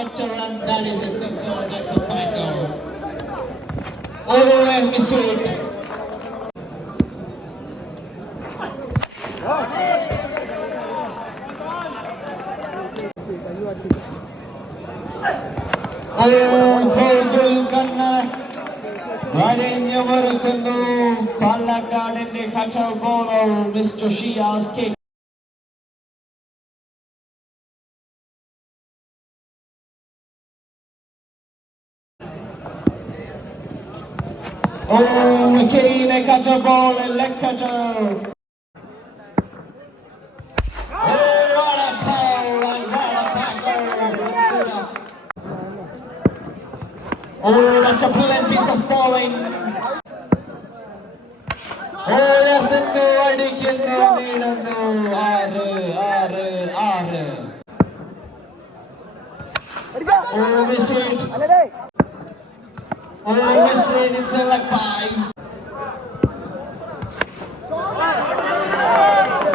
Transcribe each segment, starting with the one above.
after run, that is a six, so that's a five goal. Overwhelmed suit. Gokul കണ്ണ വരഞ്ഞവർക്കുന്നു പാലക്കാടിന്റെ കച്ചവടോ mister Shiyas K what a tackle. Oh, that's a brilliant piece of bowling. Oh, ഉയർത്തുന്നു അടിക്കുന്നു നീളുന്നു ആറ് ആറ് ആറ് Oh, we're missing until like five.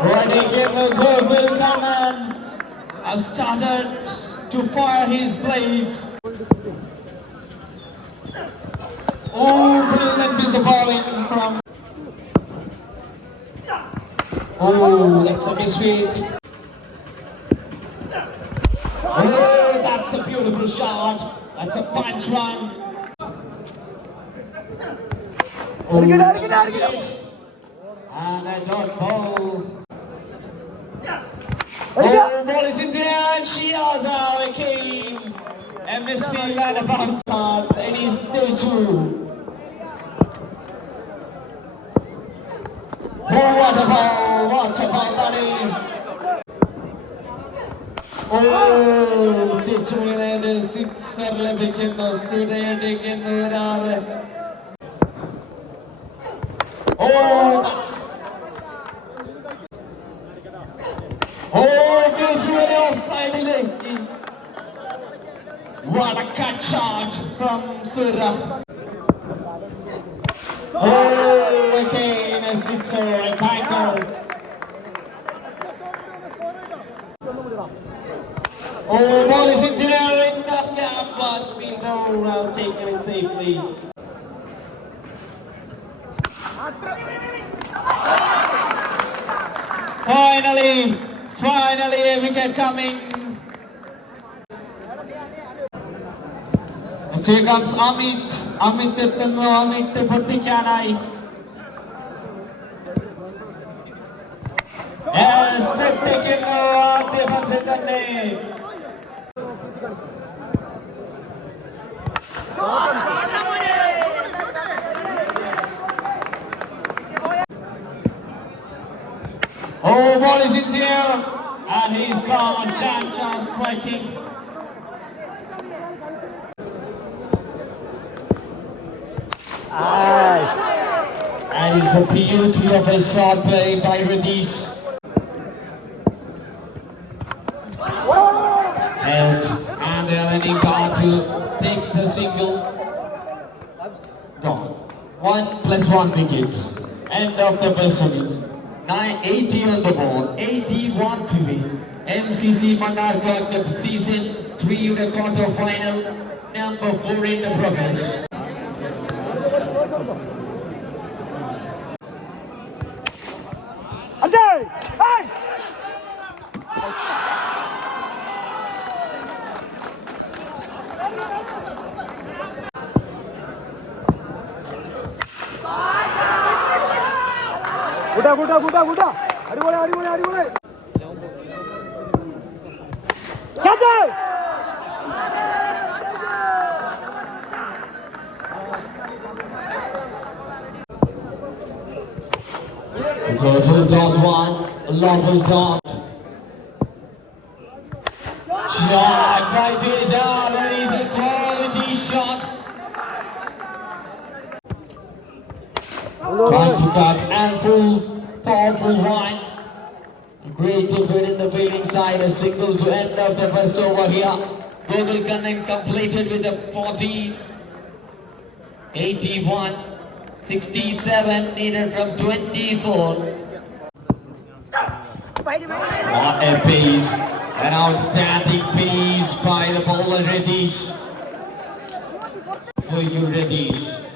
Ready, give the go, will come man. I've started to fire his blades. Oh, brilliant piece of bowling from. Oh, that's a misfit. Oh, that's a beautiful shot. That's a punch run. Arigida, arigida, arigida. And a dot ball. Yeah. Oh, the ball is in there and she has a cane. MSP ran about that and he's still two. Oh, what a ball, what a ball that is. Oh, teacher, six, seven, begin the student, begin the തിച്ചുവിനെ ഓഫ്സൈഡിലേക്ക് What a cut shot from Surya. Oh, again a sixer and Michael. Oh, ball is in there in the gap, but Peter around taking it safely. Finally, finally a wicket coming. Here comes Amit. Amit എത്തുന്നു Amit പൊട്ടിക്കാനായി Yes, പൊട്ടിക്കുന്നു ആദ്യ പന്തിൽ തന്നെ and he's gone. Chan Chan striking. And it's a beauty of a shot play by Radish. And, and letting God to take the single. Gone. One plus one wicket. End of the first innings. 980 on the board. 81 to win. MCC Mandarka Cup season 3 the quarter final. Number 4 in the progress. കൂട്ടാ കൂട്ടാ കൂട്ടാ കൂട്ടാ അടിപൊളി അടിപൊളി അടിപൊളി Catch it! So a full toss one, a lawful toss. Trying to cut and full, powerful one. Great effort in the fielding side, a single to end of the first over here. Google Cunning completed with a 14. 81, 67 needed from 24. What a pace. An outstanding piece by the bowler Radish. For you, Radish.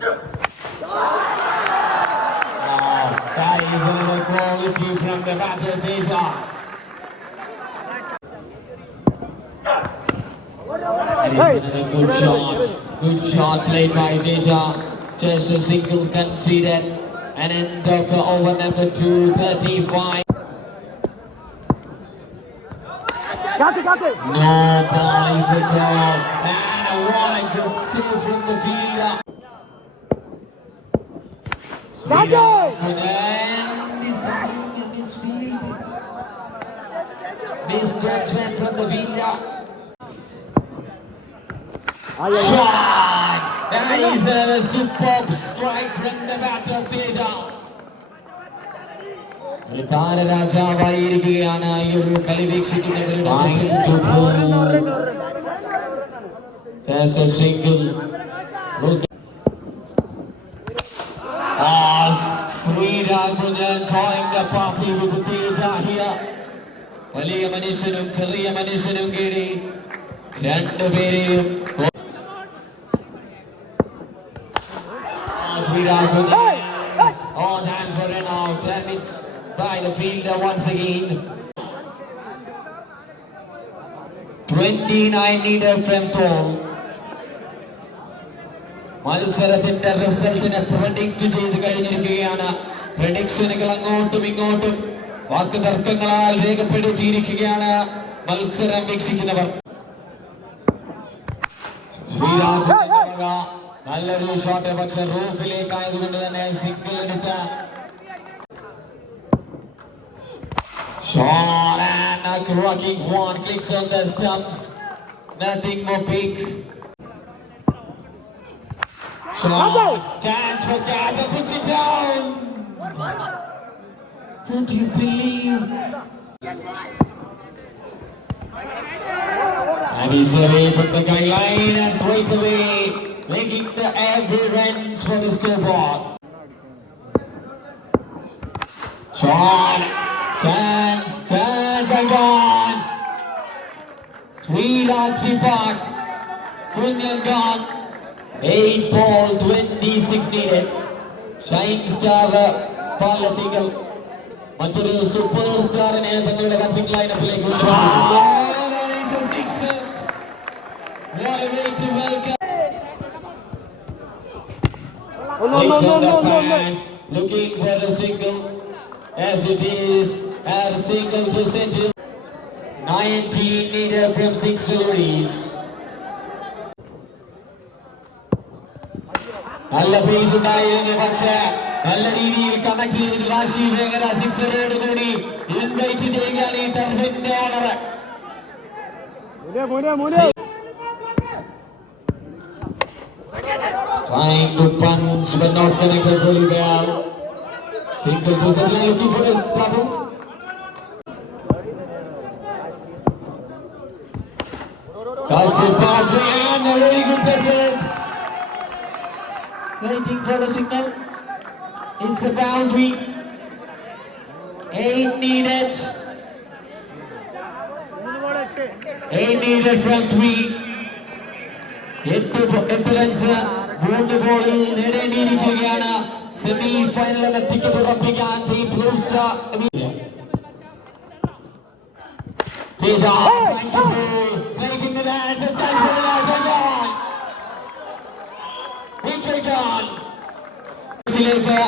Wow, that is an equality from the batter Teja. That is another good shot. Good shot played by Deja. Just a single conceded. And end of over number two thirty-five. 35. Got it, got it. No ball is a. And what a good save from the fielder. And this time misfield. Misjudgment from the fielder. Shot! That is a superb strike from the batter Teja. ഒരു താരരാജാവായിരിക്കുകയാണ് ഈ ഒരു കളി വീക്ഷിക്കുന്നവരുടെ There's Srirakun enjoying the party with the Teja here. വലിയ മനുഷ്യനും ചെറിയ മനുഷ്യനും കീഴി രണ്ടുപേരെയും Ah, Srirakun. All hands for an out and it's by the fielder once again. 29 needed from toll. മത്സരത്തിന്റെ റിസൾട്ടിനെ പ്രഡിക്റ്റ് ചെയ്ത് കഴിഞ്ഞിരിക്കുകയാണ് പ്രഡിക്ഷനുകൾ അങ്ങോട്ടും ഇങ്ങോട്ടും വാക്ക് തർക്കങ്ങളാൽ രേഖപ്പെടുത്തിയിരിക്കുകയാണ് മത്സരം വീക്ഷിക്കുന്നവർ നല്ലൊരു ഷോട്ട് പക്ഷെ റൂഫിലേക്ക് ആയതുകൊണ്ട് തന്നെ സിംഗിൾ അടിച്ച Sean and a cracking one clicks on the stumps. Nothing more big. Sean, Chance for Gaza puts it down. Could you believe? And he's away from the guideline and straight away making the every runs for the scoreboard. Shot. Chance, chance and gone. Sweetheart three parts. Kunyan gone. 8 ball, 26 needed. Shine star Palathingal മറ്റൊരു super സ്റ്റാറിനെ തങ്ങളുടെ batting ലൈനപ്പിലേക്ക് ഒന്ന് ഒന്ന് ഒന്ന് ഒന്ന് ഒന്ന് ഒന്ന് Looking for a single as it is a single to century. 19 meter from six stories. നല്ല പേസ് ഉണ്ടായിരുന്നു പക്ഷേ നല്ല രീതിയിൽ കണക്ട് ചെയ്ത് റാശി വേഗന സിക്സറോട് കൂടി ഇൻവൈറ്റ് ചെയ്യുകയാണ് ഈ ടർഫിന്റെ owner മുനെ മുനെ മുനെ Trying to punch but not connected really well. Single to settle looking for his double. That's it, Patrick, and a very good effort. Waiting for the signal. It's a boundary. Eight needed. Eight needed from three. എട്ട് ബോ- എട്ട് runs മൂന്ന് ബോളിൽ നേടേണ്ടിയിരിക്കുകയാണ് semi ഫൈനലിൽ ticket ഉറപ്പിക്കാൻ team blues Teja trying to pull, taking the dance, a chance for an out and gone. Wicket Gone. ിലേക്ക്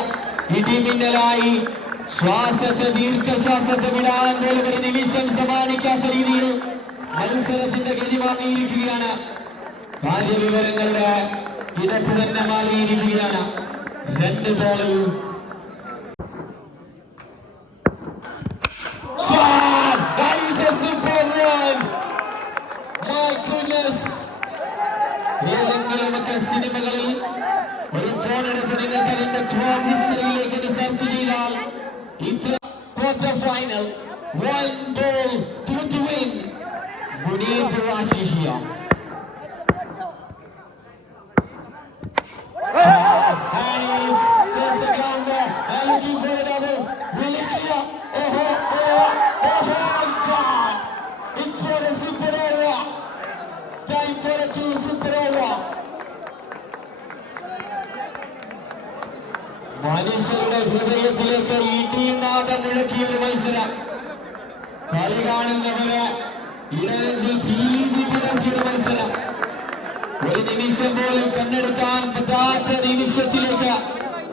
ഇടിമിന്നലായി ശ്വാസത്തെ ദീർഘശ്വാസത്തെ വിടാൻ പോലും ഒരു നിമിഷം സമ്മാനിക്കാത്ത രീതിയിൽ മത്സരത്തിന്റെ ഗതി വാങ്ങിയിരിക്കുകയാണ് കാര്യവിവരങ്ങളുടെ ഇടപ്പ് തന്നെ മാറിയിരിക്കുകയാണ് രണ്ട് ബോളിൽ quarter final one ball two to win Munir Rashi here. Hayes just a counter and looking for a double. Will it clear? Oh, oh, oh, oh, my God! It's for a super over. It's time for a two super over. മനുഷ്യരുടെ ഹൃദയത്തിലേക്ക് ഇടിനാഥം മുഴക്കിയ ഒരു മത്സരം. കളി കാണുന്നവരെ ഇടനെഞ്ചിൽ ഭീതി പടർത്തിയ മത്സരം. ഒരു നിമിഷം പോലും കണ്ണെടുക്കാൻ പറ്റാത്ത നിമിഷത്തിലേക്ക്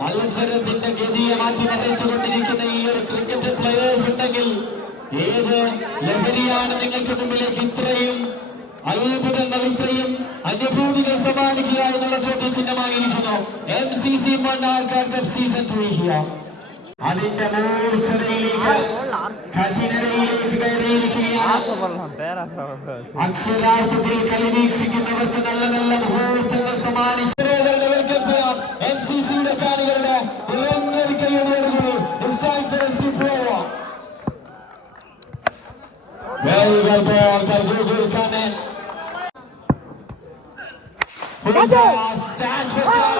മത്സരത്തിന്റെ ഗതിയെ മാറ്റിമറിച്ചുകൊണ്ടിരിക്കുന്ന ഈ ഒരു ക്രിക്കറ്റ് പ്ലെയേഴ്സ് ഉണ്ടെങ്കിൽ ഏത് ലഹരിയാണ് നിങ്ങൾക്ക് മുമ്പിലേക്ക് ഇത്രയും അത്ഭുതങ്ങൾ ഇത്രയും അനുഭൂതികൾ സമ്മാനിക്കുക എന്നുള്ള ചോദ്യചിഹ്നമായിരിക്കുന്നു. M C C Mannarkkad season three Well, well, well, well, well, well, well, well, well, well,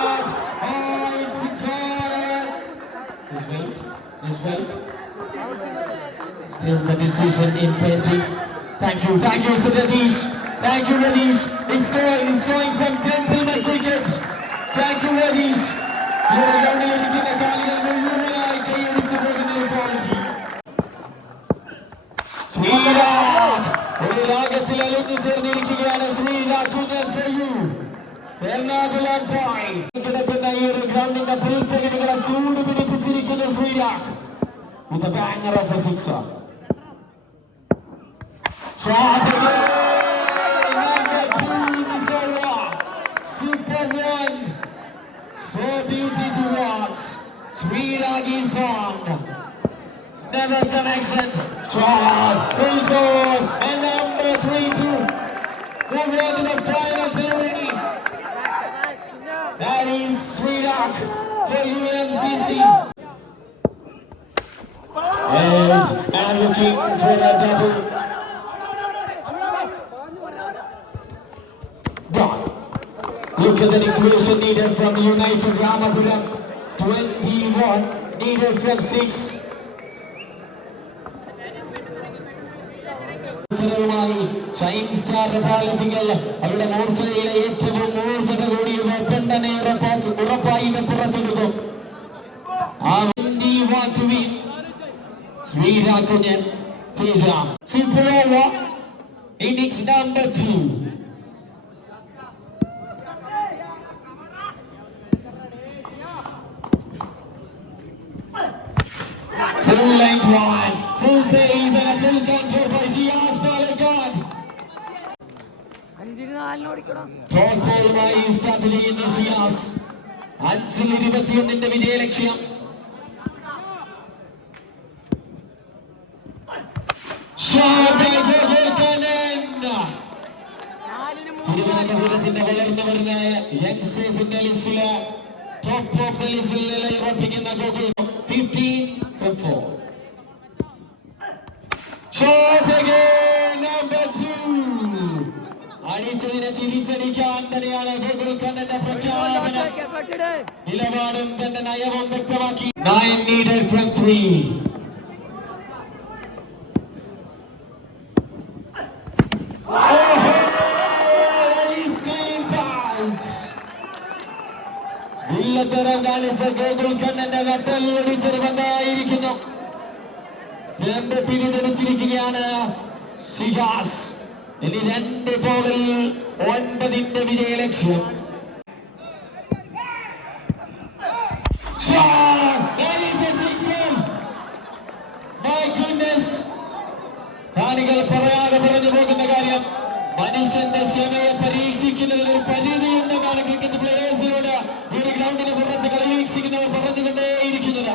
well, wait, just wait. Still the decision in pending. Thank you, thank you, Sir Radish. Thank you, Radish. It's going, it's showing some gentleman cricket. Thank you, Radish. ഇവിടെ കണ്ടിരിക്കുന്ന കാലികൾ മുഴുവനായി കൈയടിച്ചു പോകുന്ന ഒരു quality Sreerag ഒരു രാഗത്തിൽ അലിഞ്ഞു ചേർന്നിരിക്കുകയാണ് ശ്രീരാഗ് കുഞ്ഞൻ for you. Ernakulam point കിടക്കുന്ന ഈ ഒരു ഗ്രൗണ്ടിന്റെ പുൽത്തകിടികളെ ചൂട് പിടിപ്പിച്ചിരിക്കുന്ന Sreerag with a banger of a sixer. Shot again! Number two in the Zora. Super one. So beauty to watch. Sweet is on. Never connection. Shot. Full toss. And number three to move on to the final ceremony. That is Sweetak for UMCC. And, and looking for a double. Gone. Look at the equation needed from United Ramapuram. 21 needed from 6. മായി Shine star ബാലറ്റിംഗിൽ അവരുടെ മൂർച്ചയിലെ ഏറ്റവും മൂർച്ചത കൂടിയ weapon തന്നെ ഉറപ്പാക്കി ഉറപ്പായിട്ട് പുറത്തെടുക്കും ശ്രീരാക്കുഞ്ഞൻ super over innings number two ബോളുമായി start Ciaz. തിരുവനന്തപുരത്തിന്റെ വളർന്നു വരുന്ന ലിസ്റ്റിൽ ടോപ്പ് ഓഫ് ദ ലിസ്റ്റിൽ നിലയുറപ്പിക്കുന്ന ഗോകുൽ ഫിഫ്റ്റീൻ ഫോർ ഷോട്ട് അടിച്ചതിനെ തിരിച്ചടിക്കാൻ തന്നെയാണ് ഗോകുൽ കണ്ണന്റെ പ്രഖ്യാപനം നിലപാടും തന്റെ നയവും വ്യക്തമാക്കി. നയൻ നീഡഡ് ഫ്രം ത്രീ വില്ലത്തരം കാണിച്ച ഗോകുൽ കണ്ണന്റെ വെട്ടൽ ഒടിച്ചൊരു പന്തായിരിക്കുന്നു സ്റ്റംപ് പിടിതെടിച്ചിരിക്കുകയാണ് സിഹാസ് ഇനി രണ്ട് ബോളിൽ ഒൻപതിന്റെ വിജയലക്ഷ്യം! കാണികൾ പറയാതെ പറഞ്ഞു പോകുന്ന കാര്യം മനുഷ്യന്റെ ക്ഷമയെ പരീക്ഷിക്കുന്നതിന് ഒരു പരിധിയുണ്ടെന്നാണ് ക്രിക്കറ്റ് പ്ലേയേഴ്സിനോട് ഒരു ഗ്രൗണ്ടിന് പുറത്ത് കളി വീക്ഷിക്കുന്നവർ പറഞ്ഞുകൊണ്ടേയിരിക്കുന്നത്.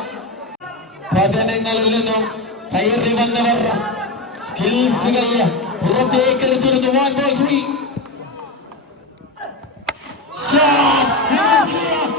പതനങ്ങളിൽ നിന്നും കയറി വന്നവർ സ്കിൽസുകൾ Proteken de one boys three. Shot!